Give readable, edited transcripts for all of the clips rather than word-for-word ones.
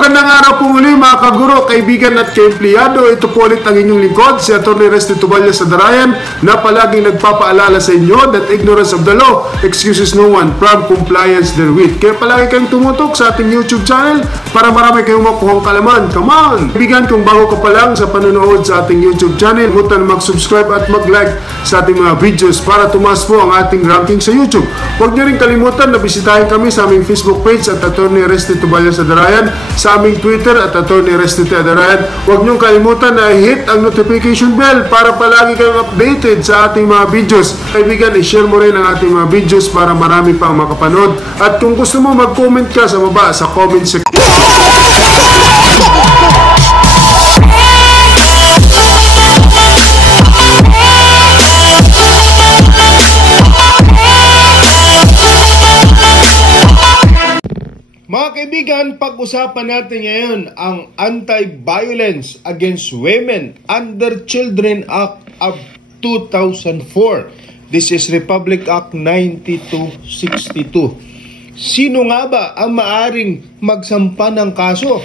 Magandang araw po muli mga kaguro, kaibigan at kaempleyado. Ito po ulit ang inyong lingkod, si Atty. Resty Tubalya Sadarayan, na palaging nagpapaalala sa inyo that ignorance of the law excuses no one from compliance therewith. Kaya palagi kayong tumutok sa ating YouTube channel para marami kayong makuhang kalaman. Come on! Kaibigan, kung bago ka pa lang sa panonood sa ating YouTube channel, huwag mag-subscribe at mag-like sa ating mga videos para tumaas po ang ating ranking sa YouTube. Huwag niyo rin kalimutan na bisitahin kami sa aming Facebook page at Atty. Resty Tubalya Sadarayan, sa aming Twitter at Atty. Resty Sadarayan. Huwag niyong kalimutan na hit ang notification bell para palagi kayong updated sa ating mga videos. Kaibigan, i-share mo rin ang ating mga videos para marami pang makapanood. At kung gusto mo, mag-comment ka sa baba sa comment section. Mga kaibigan, pag-usapan natin ngayon ang Anti-Violence Against Women Under Children Act of 2004. This is Republic Act 9262. Sino nga ba ang maaring magsampa ng kaso?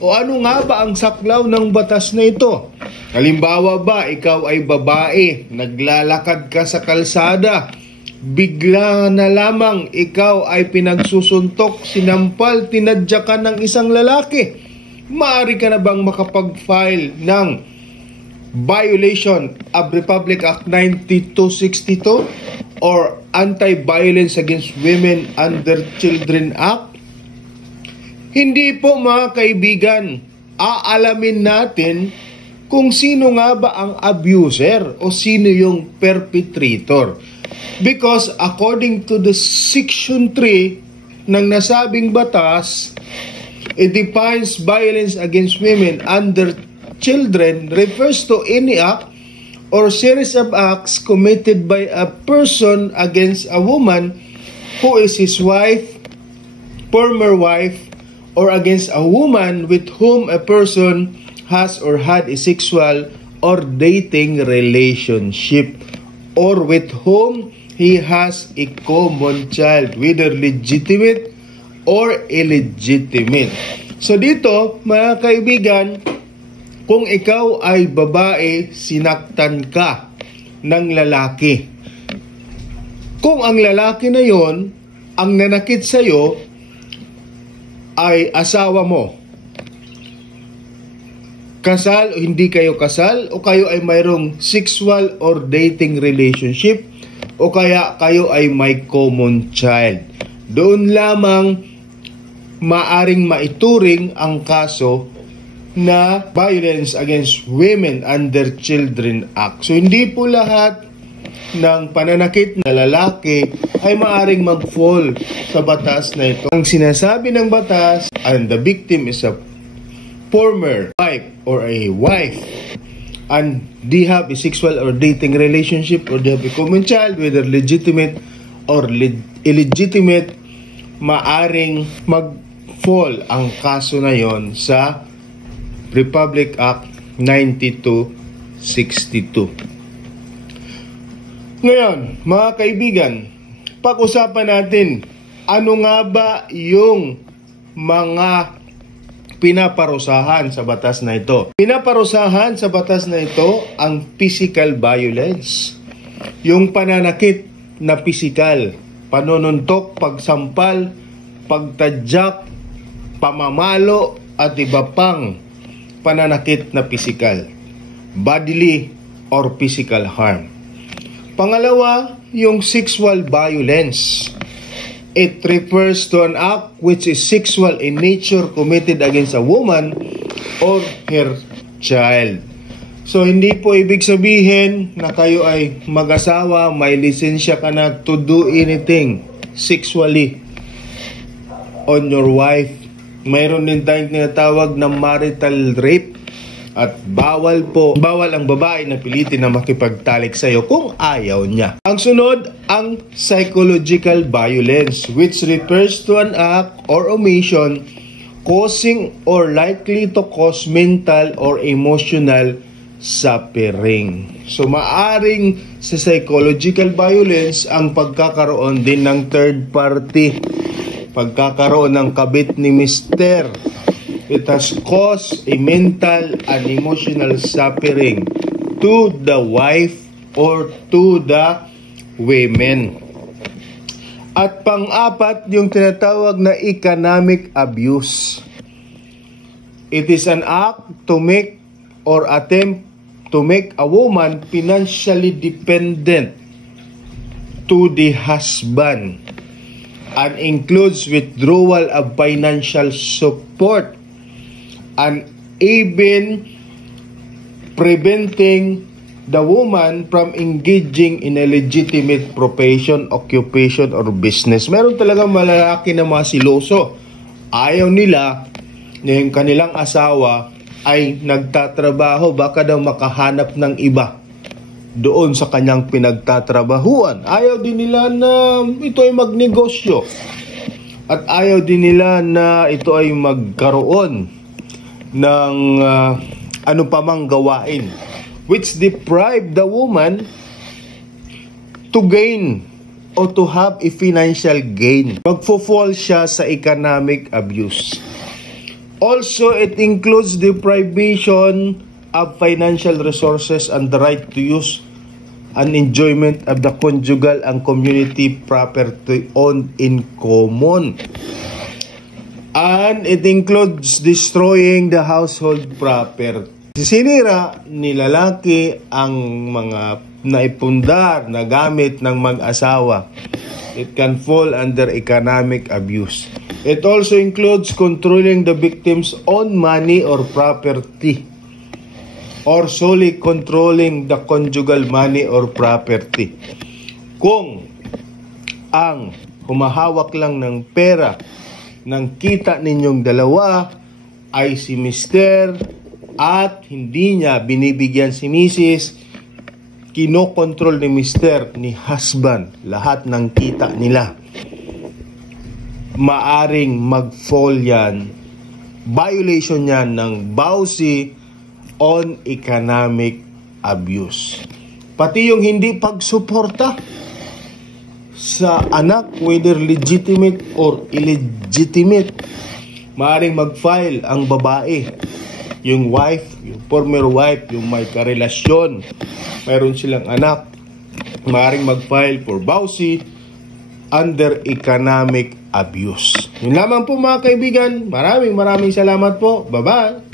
O ano nga ba ang saklaw ng batas na ito? Halimbawa ba, ikaw ay babae, naglalakad ka sa kalsada, bigla na lamang ikaw ay pinagsusuntok, sinampal, tinadyakan ng isang lalaki. Maaari ka na bang makapag-file ng violation of Republic Act 9262 or Anti-Violence Against Women Under Children Act? Hindi po mga kaibigan. Aalamin natin kung sino nga ba ang abuser o sino yung perpetrator. Because according to the Section 3 ng nasabing batas, it defines violence against women under children refers to any act or series of acts committed by a person against a woman who is his wife, former wife, or against a woman with whom a person has or had a sexual or dating relationship, or with whom he has a common child, whether legitimate or illegitimate. So dito, mga kaibigan, kung ikaw ay babae, sinaktan ka ng lalaki. Kung ang lalaki na yon, ang nanakit sa'yo, ay asawa mo, kasal o hindi kayo kasal, o kayo ay mayroong sexual or dating relationship, o kaya kayo ay may common child, doon lamang maaring maituring ang kaso na Violence Against Women Under Children Act. So hindi po lahat ng pananakit na lalaki ay maaring mag-fall sa batas na ito. Ang sinasabi ng batas, and the victim is a former wife or a wife, and they have a sexual or dating relationship, or they have a common child, whether legitimate or illegitimate, maaring mag-fall ang kaso na yon sa Republic Act 9262. Ngayon, mga kaibigan, pag-usapan natin, ano nga ba yung mga pinaparusahan sa batas na ito? Pinaparusahan sa batas na ito ang physical violence. Yung pananakit na physical, panununtok, pagsampal, pagtadyak, pamamalo, at iba pang pananakit na physical, bodily or physical harm. Pangalawa, yung sexual violence. It refers to an act which is sexual in nature committed against a woman or her child. So, hindi po ibig sabihin na kayo ay mag-asawa, may lisensya ka na to do anything sexually on your wife. Mayroon din tayong tinatawag na marital rape. At bawal ang babae na pilitin na makipagtalik sa iyo kung ayaw niya. Ang sunod, ang psychological violence, which refers to an act or omission causing or likely to cause mental or emotional suffering. So maaring sa psychological violence ang pagkakaroon din ng third party, pagkakaroon ng kabit ni mister it has caused a mental and emotional suffering to the wife or to the women. At pang-apat, yung tinatawag na economic abuse. It is an act to make or attempt to make a woman financially dependent to the husband and includes withdrawal of financial support and even preventing the woman from engaging in a legitimate profession, occupation, or business. Meron talagang malalaki na mga siloso. Ayaw nila na yung kanilang asawa ay nagtatrabaho, baka daw makahanap ng iba doon sa kanyang pinagtatrabahuan. Ayaw din nila na ito ay magnegosyo. At ayaw din nila na ito ay magkaroon ng ano pa mang gawain, which deprive the woman to gain or to have a financial gain. Magfo-fall siya sa economic abuse. Also, it includes deprivation of financial resources and the right to use and enjoyment of the conjugal and community property owned in common. And it includes destroying the household property. Sinira ni lalaki ang mga naipundar na gamit ng mag-asawa. It can fall under economic abuse. It also includes controlling the victim's own money or property, or solely controlling the conjugal money or property. Kung ang humahawak lang ng pera ng kita ninyong dalawa ay si Mr. at hindi niya binibigyan si Mrs., kinokontrol ni Mr., ni husband, lahat ng kita nila, maaring mag-fall yan, violation yan ng BAUSI on economic abuse. Pati yung hindi pagsuporta sa anak, whether legitimate or illegitimate, maaring mag-file ang babae, yung wife, yung former wife, yung may karelasyon, mayroon silang anak, maaring mag-file for BAUSI under economic abuse. Yun lamang po mga kaibigan. Maraming salamat po. Bye-bye.